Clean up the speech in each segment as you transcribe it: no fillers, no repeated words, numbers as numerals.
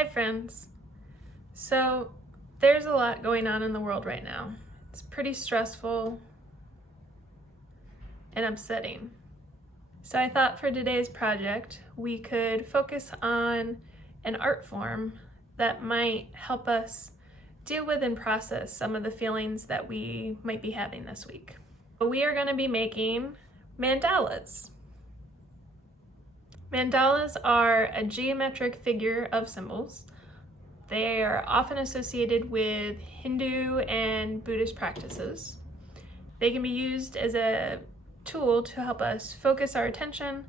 Hi friends. So there's a lot going on in the world right now. It's pretty stressful and upsetting. So I thought for today's project we could focus on an art form that might help us deal with and process some of the feelings that we might be having this week. We are going to be making mandalas. Mandalas are a geometric figure of symbols. They are often associated with Hindu and Buddhist practices. They can be used as a tool to help us focus our attention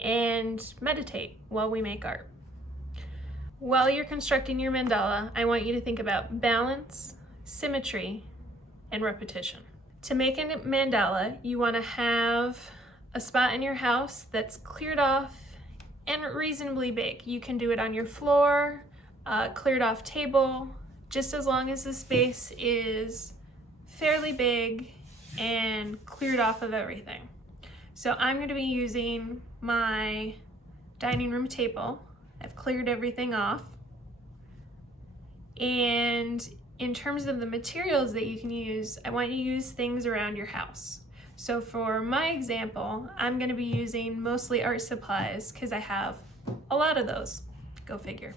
and meditate while we make art. While you're constructing your mandala, I want you to think about balance, symmetry, and repetition. To make a mandala, you want to have a spot in your house that's cleared off and reasonably big. You can do it on your floor, cleared off table, just as long as the space is fairly big and cleared off of everything. So I'm going to be using my dining room table. I've cleared everything off. And in terms of the materials that you can use, I want you to use things around your house. So for my example, I'm going to be using mostly art supplies because I have a lot of those. Go figure.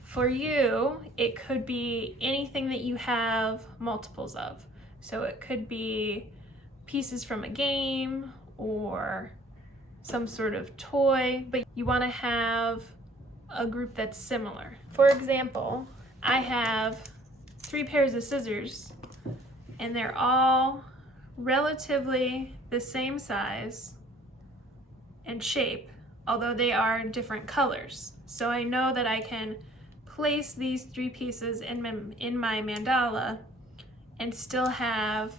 For you, it could be anything that you have multiples of. So it could be pieces from a game or some sort of toy, but you want to have a group that's similar. For example, I have 3 pairs of scissors and they're all relatively the same size and shape, although they are different colors. So I know that I can place these 3 pieces in my mandala and still have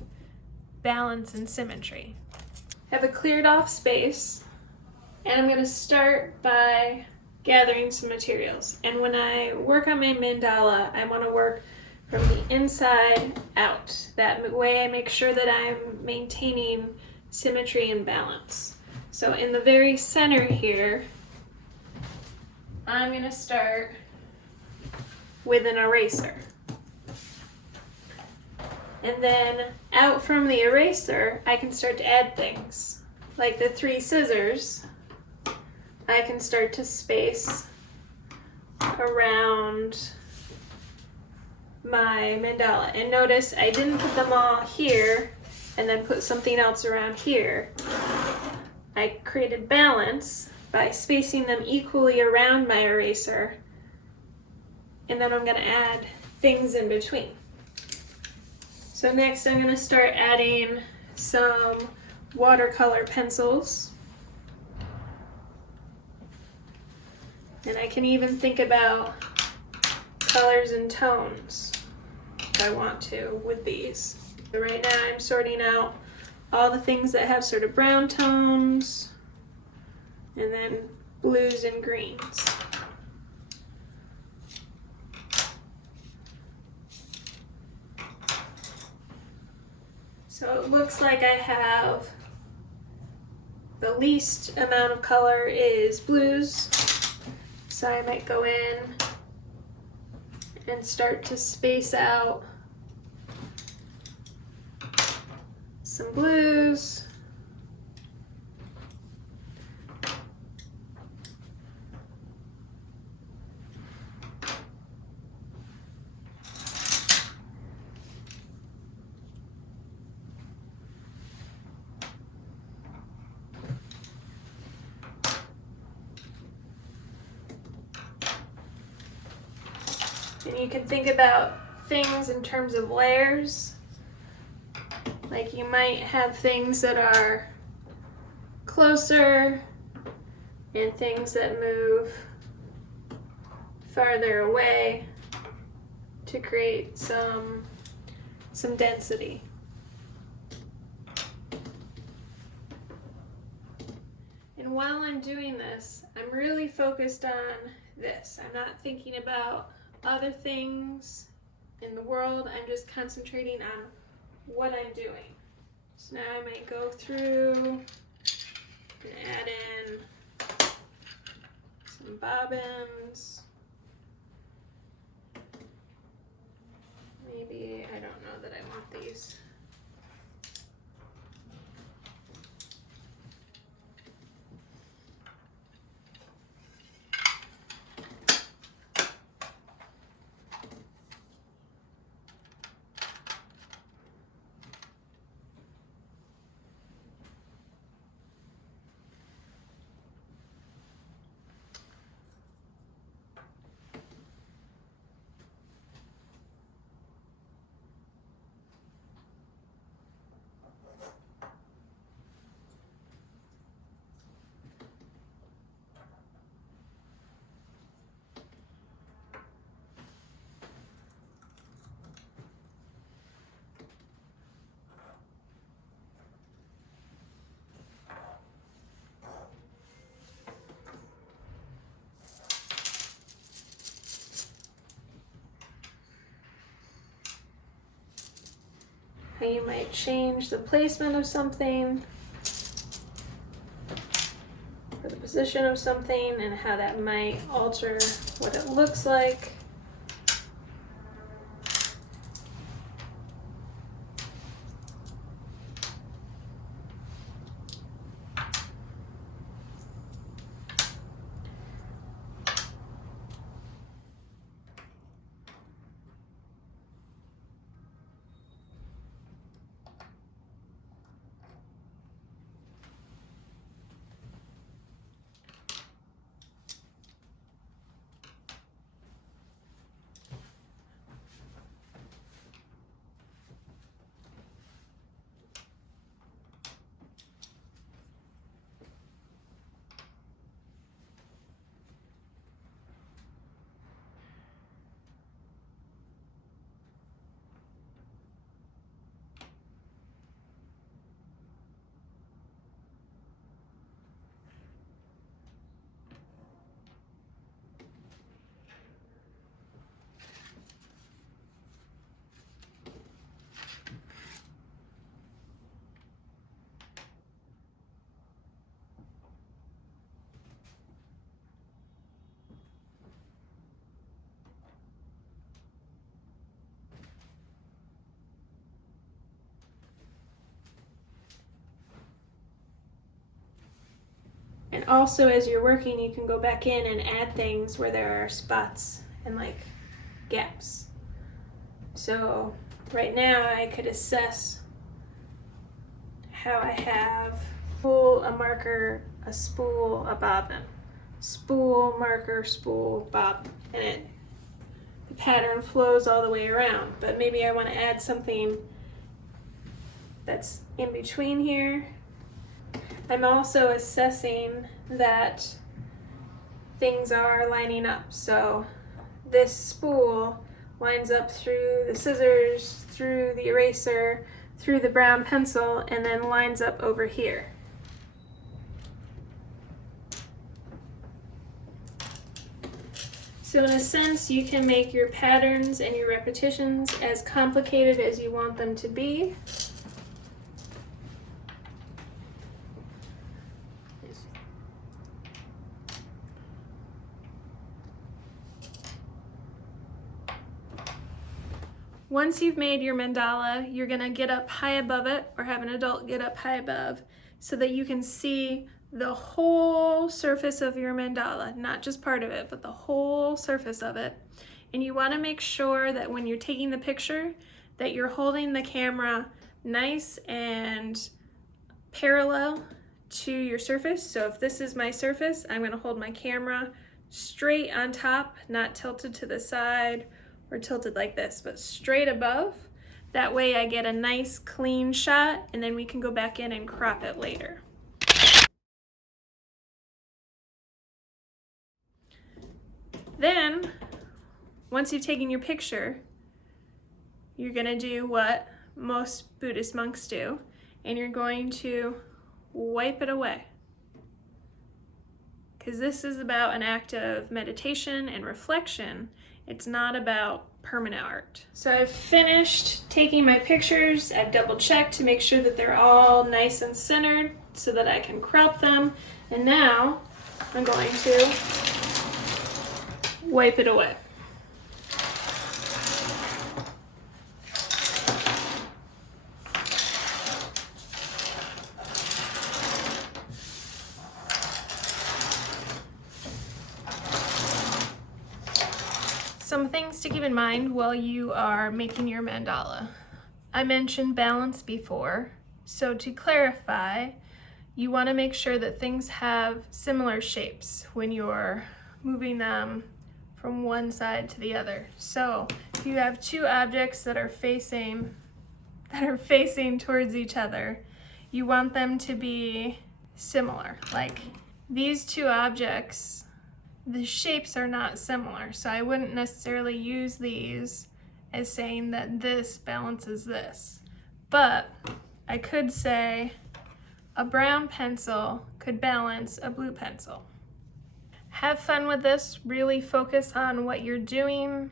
balance and symmetry. I have a cleared off space and I'm going to start by gathering some materials. And when I work on my mandala, I want to work from the inside out. That way I make sure that I'm maintaining symmetry and balance. So in the very center here, I'm going to start with an eraser. And then out from the eraser, I can start to add things. Like the 3 scissors, I can start to space around my mandala. And notice I didn't put them all here and then put something else around here. I created balance by spacing them equally around my eraser, and then I'm going to add things in between. So next I'm going to start adding some watercolor pencils. And I can even think about colors and tones if I want to with these. So right now I'm sorting out all the things that have sort of brown tones and then blues and greens. So it looks like I have the least amount of color is blues. So I might go in and start to space out some blues. And you can think about things in terms of layers. Like you might have things that are closer and things that move farther away to create some density. And while I'm doing this, I'm really focused on this. I'm not thinking about other things in the world. I'm just concentrating on what I'm doing. So now I might go through and add in some bobbins, these. How you might change the placement of something, or the position of something, and how that might alter what it looks like. And also, as you're working, you can go back in and add things where there are spots and like gaps. So right now I could assess how I have spool, a marker, a spool, a bobbin. Spool, marker, spool, bobbin. And the pattern flows all the way around. But maybe I want to add something that's in between here. I'm also assessing that things are lining up. So this spool lines up through the scissors, through the eraser, through the brown pencil, and then lines up over here. So in a sense, you can make your patterns and your repetitions as complicated as you want them to be. Once you've made your mandala, you're gonna get up high above it, or have an adult get up high above, so that you can see the whole surface of your mandala, not just part of it, but the whole surface of it. And you wanna make sure that when you're taking the picture, that you're holding the camera nice and parallel to your surface. So if this is my surface, I'm gonna hold my camera straight on top, not tilted to the side or tilted like this, but straight above. That way I get a nice clean shot, and then we can go back in and crop it later. Then, once you've taken your picture, you're gonna do what most Buddhist monks do, and you're going to wipe it away. Because this is about an act of meditation and reflection. It's not about permanent art. So I've finished taking my pictures. I've double checked to make sure that they're all nice and centered so that I can crop them. And now I'm going to wipe it away. Some things to keep in mind while you are making your mandala. I mentioned balance before, so to clarify, you want to make sure that things have similar shapes when you're moving them from one side to the other. So if you have two objects that are facing towards each other, you want them to be similar. Like these two objects, the shapes are not similar, so I wouldn't necessarily use these as saying that this balances this. But I could say a brown pencil could balance a blue pencil. Have fun with this, really focus on what you're doing.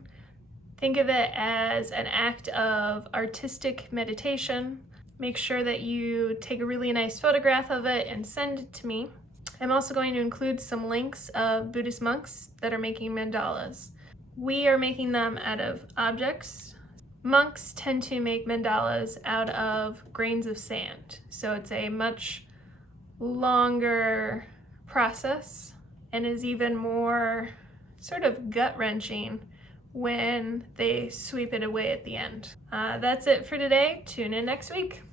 Think of it as an act of artistic meditation. Make sure that you take a really nice photograph of it and send it to me. I'm also going to include some links of Buddhist monks that are making mandalas. We are making them out of objects. Monks tend to make mandalas out of grains of sand, so it's a much longer process and is even more sort of gut-wrenching when they sweep it away at the end. That's it for today. Tune in next week.